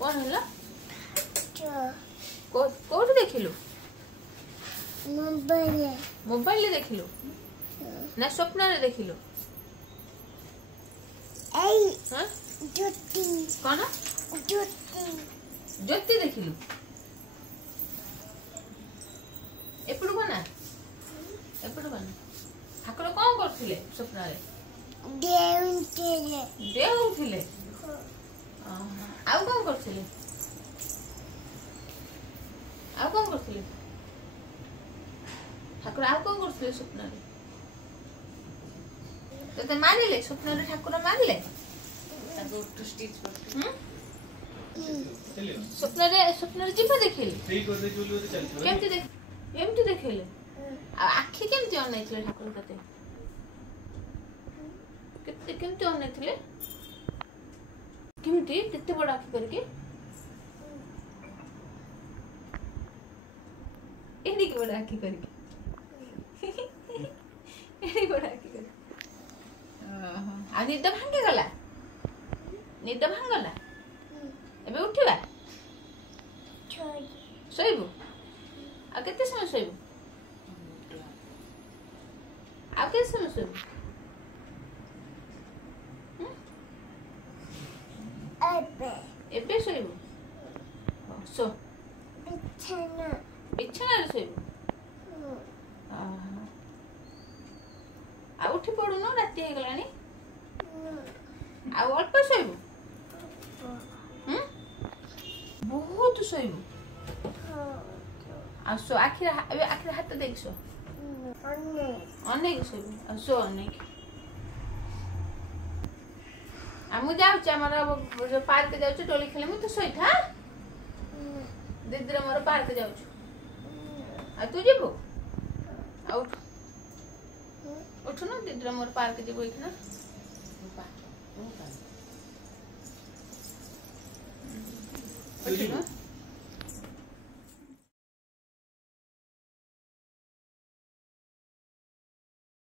कौन है कोठी देखिलु मोबाइल देखिलु ना स्वप्न रे देखिलु हां ज्योति कौन ज्योति देखिलु एपडु बना ठाकुर कौन करथिले स्वप्न रे देउथिले आउ कौन करथिले ठाकुर आउ कौन करथिले स्वप्न रे तते मानिले स्वप्न रे ठाकुर मानिले ताको टू स्टिच स्वप्न रे जीव देखिले सेही कर दे जोली चल केमति देख एमति देखिले आखि केमति अनैथिले ठाकुर तते केमति अनैथिले केमति केते बड़ आखि करके एनी के बड़ आखि करके एनी बड़ आखि करके आ निद भांगे गला एबे उठिबा सोइबो आ केते समय सोइबो आ केते समय सोइबो एबे सोइबो सो बिछना रे सोइबो आ उठी पडु न राती हे गलानी आ अल्प सोइबो बहुत सोइबो आ सो आखिर हाथ देख सो अनेक सोइबो आ सो अनेक आमु जाउछ हमर पार्क जाउछ टोली खेले मु तो सोइथा दीदी रे मोर पार्क जाउछ आ तू जेबो आ उठ न दीदी रे मोर पार्क जेबो इखना उठ न